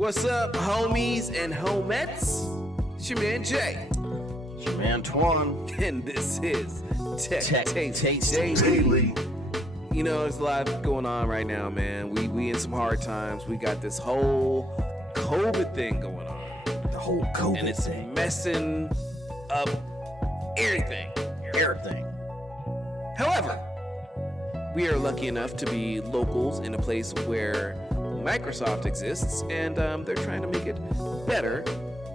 What's up, homies and homettes? It's your man Jay. It's your man Twan. And this is Techtastedaily. You know, there's a lot going on right now, man. We in some hard times. We got this whole COVID thing going on. The whole COVID and it's thing. messing up everything. However, we are lucky enough to be locals in a place where Microsoft exists, and they're trying to make it better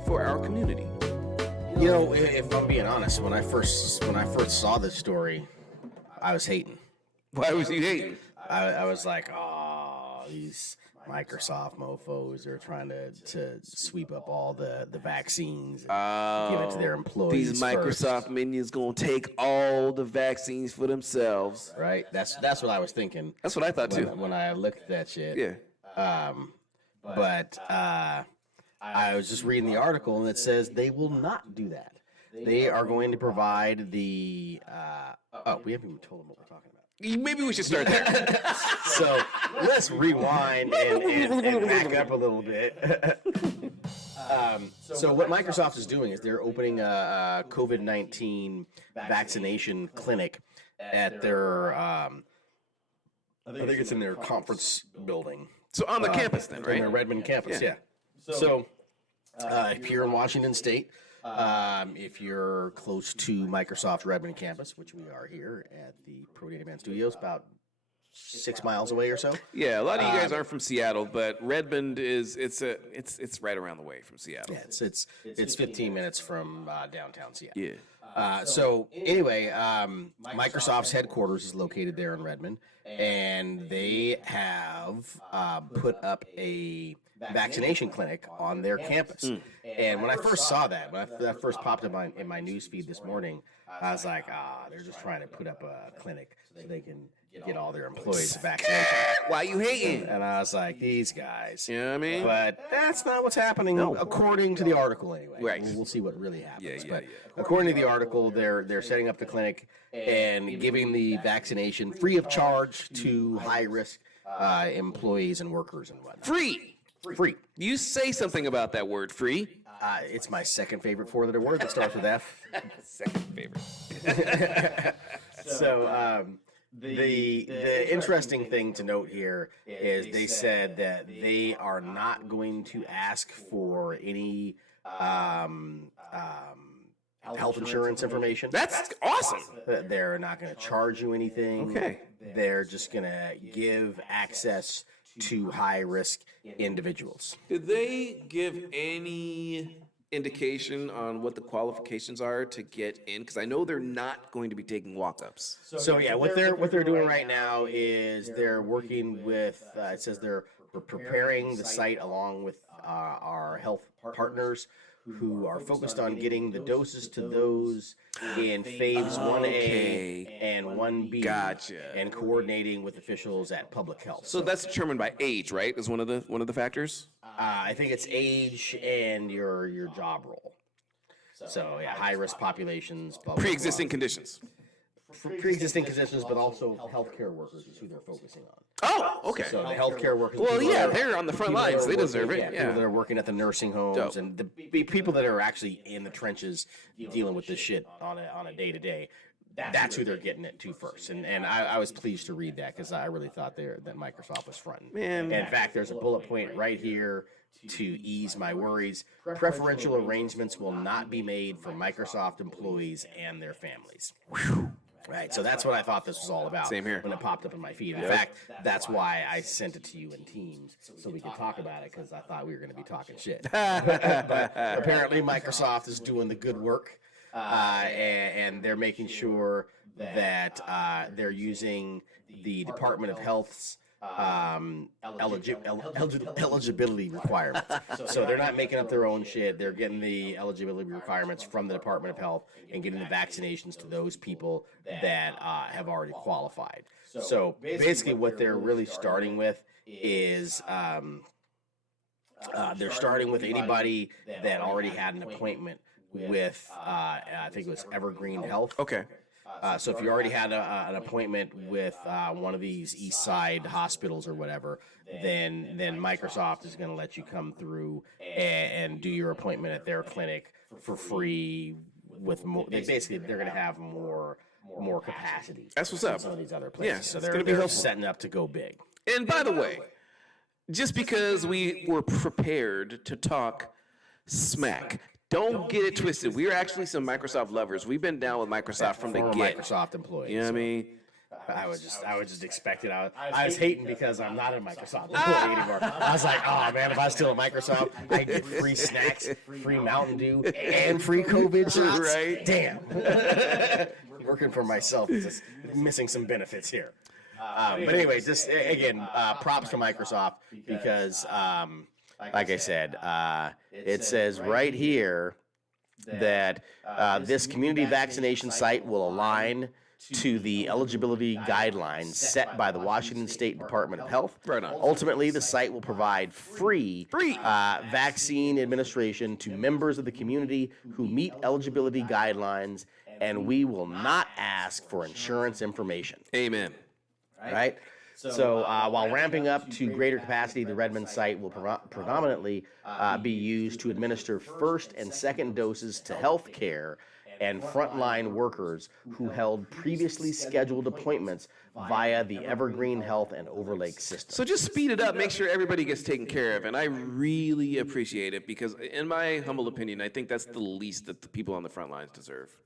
for our community. You know, if I'm being honest, when I first saw this story, I was hating. Why was you hating? I was like, oh, these Microsoft mofos are trying to sweep up all the vaccines and give it to their employees. These Microsoft first. minions gonna take all the vaccines for themselves. Right? That's what I was thinking. That's what I thought too. When I looked at that shit. Yeah. But I was just reading the article, and it says they will not do that. They are going to provide the. We haven't even told them what we're talking about. Maybe we should start there. So let's rewind and back up a little bit. So what Microsoft is doing is they're opening a COVID-19 vaccination clinic at their. I think it's in their conference building. So on the campus then, right? On the Redmond Campus, yeah. So if you're in Washington State, if you're close to Microsoft Redmond Campus, which we are here at the Pro Data Man Studios, about 6 miles away or so. Yeah, a lot of you guys aren't from Seattle, but Redmond is it's right around the way from Seattle. Yeah, it's 15 minutes from downtown Seattle. Yeah. So anyway, Microsoft's headquarters is located there in Redmond, and they have put up a vaccination clinic on their campus. And when I first saw that, when that first popped up in my news feed this morning, I was like, they're just trying to put up a clinic so they can get all their employees vaccination. Why you hating? And I was like, these guys. You know what I mean? But that's not what's happening, according to the article anyway. Right. We'll see what really happens. Yeah. But according to the article, they're setting up the clinic and giving the vaccination free of charge to high-risk employees and workers and whatnot. Free. You say something about that word, free. It's my second favorite four-letter word that starts with F. Second favorite. So the interesting thing to note here is they said that they are not going to ask for any health insurance information. That's awesome. They're not going to charge you anything. Okay. They're just going to give access to high-risk individuals. Did they give any indication on what the qualifications are to get in? Because I know they're not going to be taking walk-ups. So yeah, what they're doing right now is they're working with. It says we're preparing the site along with our health partners who are focused on getting the doses to those in phase 1A and 1B. Gotcha. And coordinating with officials at public health. So that's determined by age, right? Is one of the factors? I think it's age and your job role. So yeah, high risk populations, blah, blah, Pre-existing conditions. pre-existing conditions, but also healthcare workers is who they're focusing on. Oh, okay. So the healthcare workers. Well, yeah, they're on the front lines. They deserve it. Yeah, people that are working at the nursing homes Dope. and the people that are actually in the trenches dealing with this shit on a day to day. That's who they're getting it to first, and I was pleased to read that because I really thought that Microsoft was fronting. Man. In fact, there's a bullet point right here to ease my worries. Preferential arrangements will not be made for Microsoft employees and their families. Right, so that's what I thought this was all about. Same here. When it popped up in my feed. In fact, that's why I sent it to you in Teams so we could talk about it because I thought we were going to be talking shit. But apparently, Microsoft is doing the good work, and they're making sure that they're using the Department of Health's eligibility requirements. So they're not making up their own shit. They're getting the eligibility requirements from the Department of Health and getting the vaccinations to those people that have already qualified. So basically what they're really starting with is they're starting with anybody that already had an appointment with, I think it was Evergreen Health. Okay. So if you already had an appointment with one of these East Side hospitals or whatever, then Microsoft is going to let you come through and do your appointment at their clinic for free. With more, they're going to have more capacity. That's what's than up. Some of these other places. Yes, so it's they're gonna be helpful. setting up to go big. And by the way, just because we were prepared to talk smack, don't get it twisted. We are actually some Microsoft lovers. We've been down with Microsoft from the Former get. Microsoft employees. You know what I mean? I was just expecting. I was hating because I'm not a Microsoft employee anymore. I was like, oh man, if I was still at Microsoft, I get free snacks, free Mountain Dew, and free COVID shots. Right? Damn. Working for myself is just missing some benefits here. But anyway, just again, props to Microsoft because, like I said, it says right here that this community vaccination site will align to the eligibility guidelines set by the Washington State Department of Health. Right on. Ultimately, the site will provide free vaccine administration to members of the community who meet eligibility guidelines, and we will not ask for insurance information. Amen. Right? So while ramping up to greater capacity, the Redmond site will predominantly be used to administer first and second doses to health care and frontline workers who held previously scheduled appointments via the Evergreen Health and Overlake system. So just speed it up, make sure everybody gets taken care of. And I really appreciate it because, in my humble opinion, I think that's the least that the people on the front lines deserve.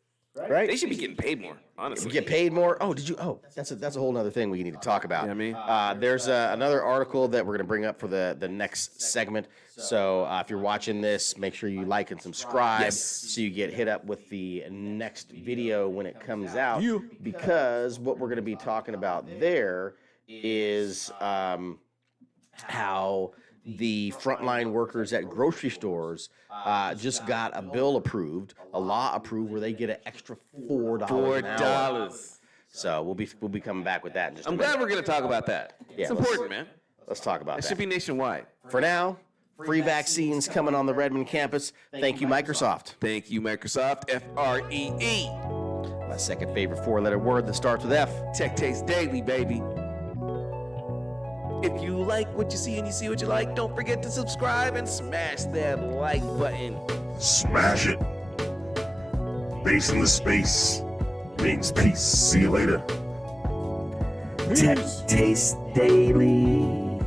Right? They should be getting paid more, honestly. We get paid more. Oh, did you? Oh, that's a whole other thing we need to talk about. You know what I mean? There's another article that we're going to bring up for the next segment. So if you're watching this, make sure you like and subscribe so you get hit up with the next video when it comes out. Because what we're going to be talking about there is how the frontline workers at grocery stores just got a bill approved, a law approved, where they get an extra $4 an hour. So we'll be coming back with that in just a minute. I'm glad we're going to talk about that. It's important, man. Let's talk about It that. should be nationwide. For now, free vaccines coming on the Redmond campus. Thank you, Microsoft. Thank you, Microsoft. F-R-E-E. My second favorite four-letter word that starts with F. Tech Taste Daily, baby. If you like what you see and you see what you like, don't forget to subscribe and smash that like button. Smash it. Base in the space means peace. See you later. Tech Taste Daily.